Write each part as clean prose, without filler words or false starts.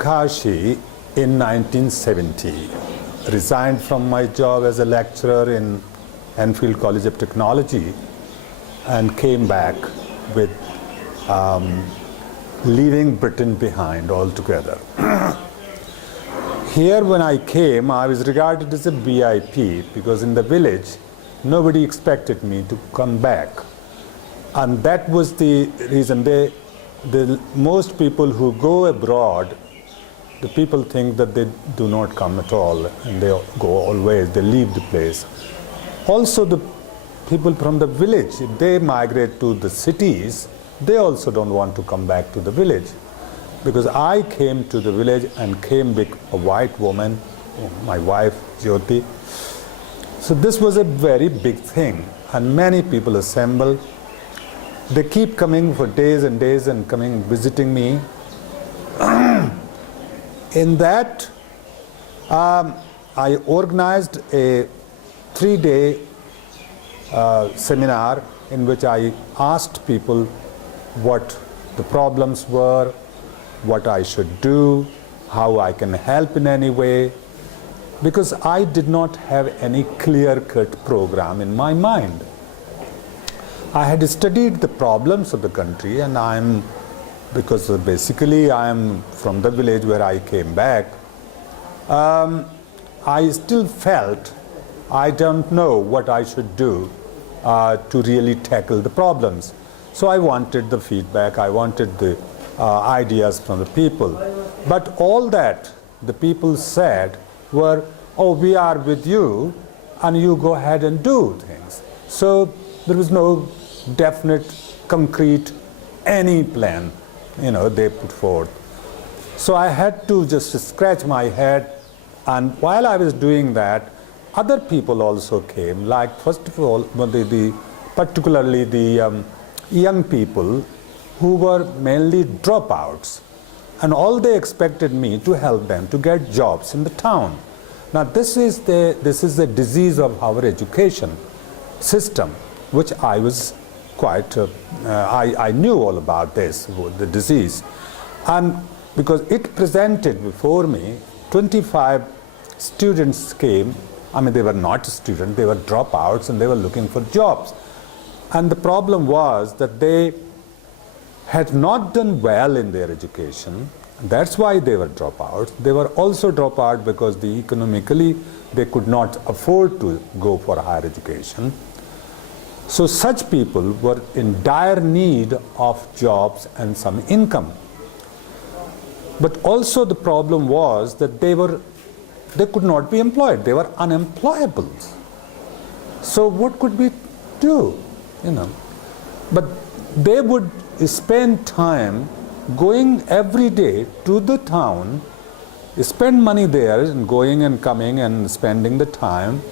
Kashi in 1970, resigned from my job as a lecturer in Enfield College of Technology and came back with leaving Britain behind altogether. Here when I came, I was regarded as a VIP because in the village, nobody expected me to come back. And that was the reason. Most people who go abroad, the people think that they do not come at all and they go always, they leave the place. Also the people from the village, if they migrate to the cities, they also don't want to come back to the village. Because I came to the village and came with a white woman, my wife Jyoti. So this was a very big thing and many people assembled. They keep coming for days and days and coming visiting me. In that, I organized a 3-day seminar in which I asked people what the problems were, what I should do, how I can help in any way, because I did not have any clear-cut program in my mind. I had studied the problems of the country and because basically I am from the village where I came back, I still felt I don't know what I should do to really tackle the problems. So I wanted the feedback, I wanted the ideas from the people. But all that the people said were, oh, we are with you and you go ahead and do things. So there was no definite, concrete, any plan, they put forth. So I had to just scratch my head, and while I was doing that, other people also came, like first of all, particularly the young people who were mainly dropouts, and all they expected me to help them to get jobs in the town. Now this is the disease of our education system, which I was quite, I knew all about this, the disease. And because it presented before me, 25 students came. I mean, they were not students, they were dropouts and they were looking for jobs. And the problem was that they had not done well in their education. That's why they were dropouts. They were also dropout because economically they could not afford to go for higher education. So such people were in dire need of jobs and some income. But also the problem was that they could not be employed. They were unemployable. So what could we do? But they would spend time going every day to the town, spend money there and going and coming and spending the time,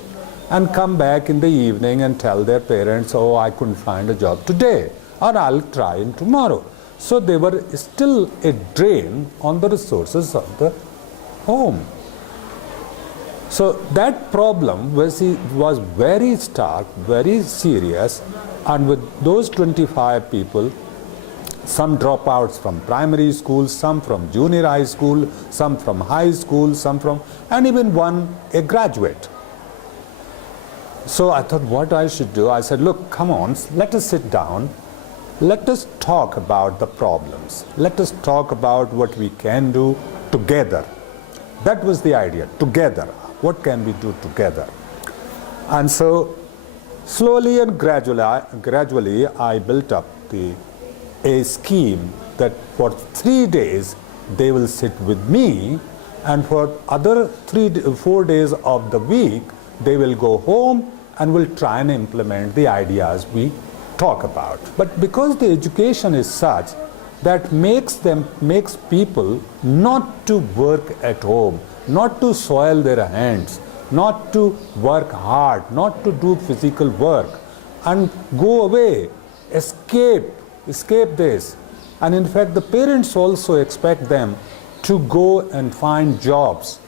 and come back in the evening and tell their parents, oh, I couldn't find a job today, or I'll try in tomorrow. So they were still a drain on the resources of the home. So that problem was very stark, very serious, and with those 25 people, some dropouts from primary school, some from junior high school, some from high school, and even one a graduate. So I thought what I should do. I said, look, come on, let us sit down. Let us talk about the problems. Let us talk about what we can do together. That was the idea, together. What can we do together? And so slowly and gradually I built up a scheme that for 3 days they will sit with me, and for other 4 days of the week they will go home and will try and implement the ideas we talk about. But because the education is such that makes people not to work at home, not to soil their hands, not to work hard, not to do physical work, and go away, escape this. And in fact, the parents also expect them to go and find jobs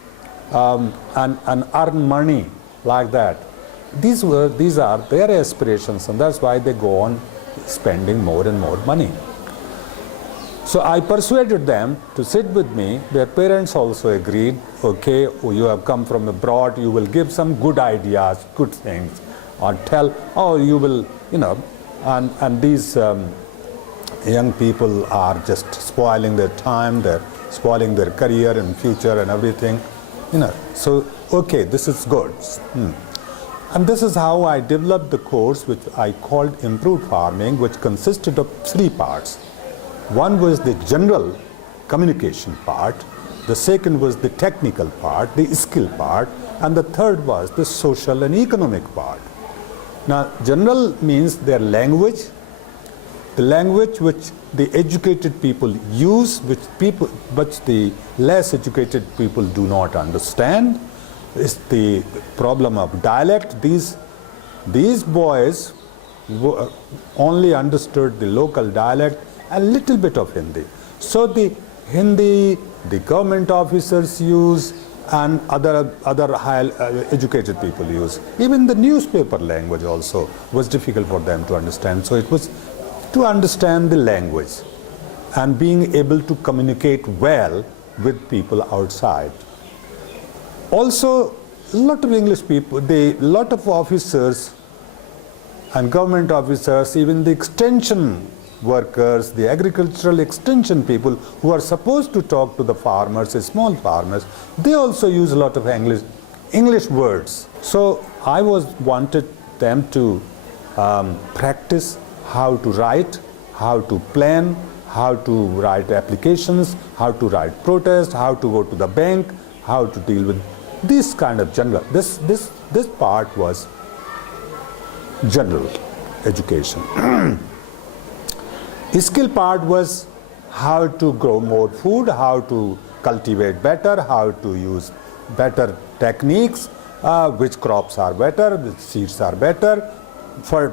and earn money like that. These are their aspirations, and that's why they go on spending more and more money. So I persuaded them to sit with me. Their parents also agreed, okay, you have come from abroad, you will give some good ideas, good things, or tell, oh, you will, and these young people are just spoiling their time, they're spoiling their career and future and everything, So, okay, this is good. And this is how I developed the course, which I called Improved Farming, which consisted of 3 parts. One was the general communication part, the second was the technical part, the skill part, and the third was the social and economic part. Now, general means their language, the language which the educated people use, which the less educated people do not understand, is the problem of dialect. These boys only understood the local dialect, a little bit of Hindi. So the Hindi, the government officers use, and other high educated people use. Even the newspaper language also was difficult for them to understand. So it was to understand the language and being able to communicate well with people outside. Also, a lot of English people, lot of officers and government officers, even the extension workers, the agricultural extension people who are supposed to talk to the farmers, the small farmers, they also use a lot of English words. So I wanted them to practice how to write, how to plan, how to write applications, how to write protest, how to go to the bank, how to deal with this kind of general. This part was general education. Skill part was how to grow more food, how to cultivate better, how to use better techniques, which crops are better, which seeds are better, for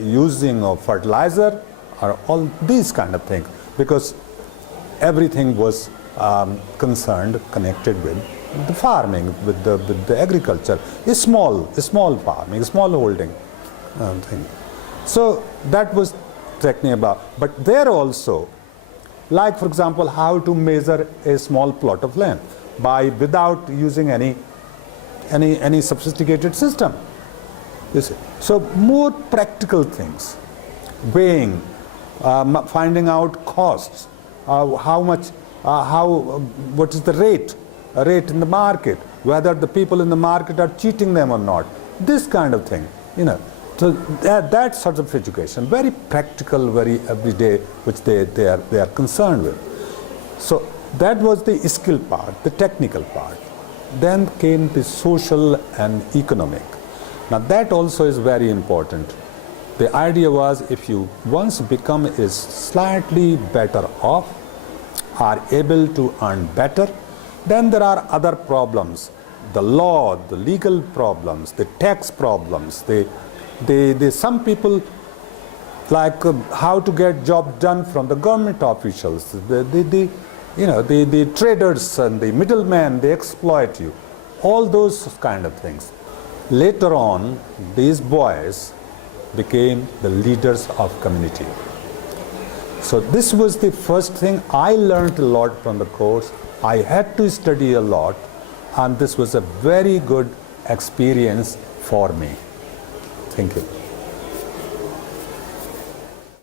using of fertilizer, or all these kind of things, because everything was connected with the farming, with the agriculture, a small farming, small holding thing. So that was talking about. But there also, like for example, how to measure a small plot of land without using any sophisticated system. You see. So more practical things, weighing, finding out costs, what is the rate in the market, whether the people in the market are cheating them or not, this kind of thing, So that sort of education, very practical, very everyday, which they are concerned with. So that was the skill part, the technical part. Then came the social and economic. Now that also is very important. The idea was, if you once become is slightly better off, are able to earn better, then there are other problems, the law, the legal problems, the tax problems, some people like how to get job done from the government officials, the traders and the middlemen, they exploit you, all those kind of things. Later on, these boys became the leaders of community. So this was the first thing. I learned a lot from the course. I had to study a lot, and this was a very good experience for me. Thank you.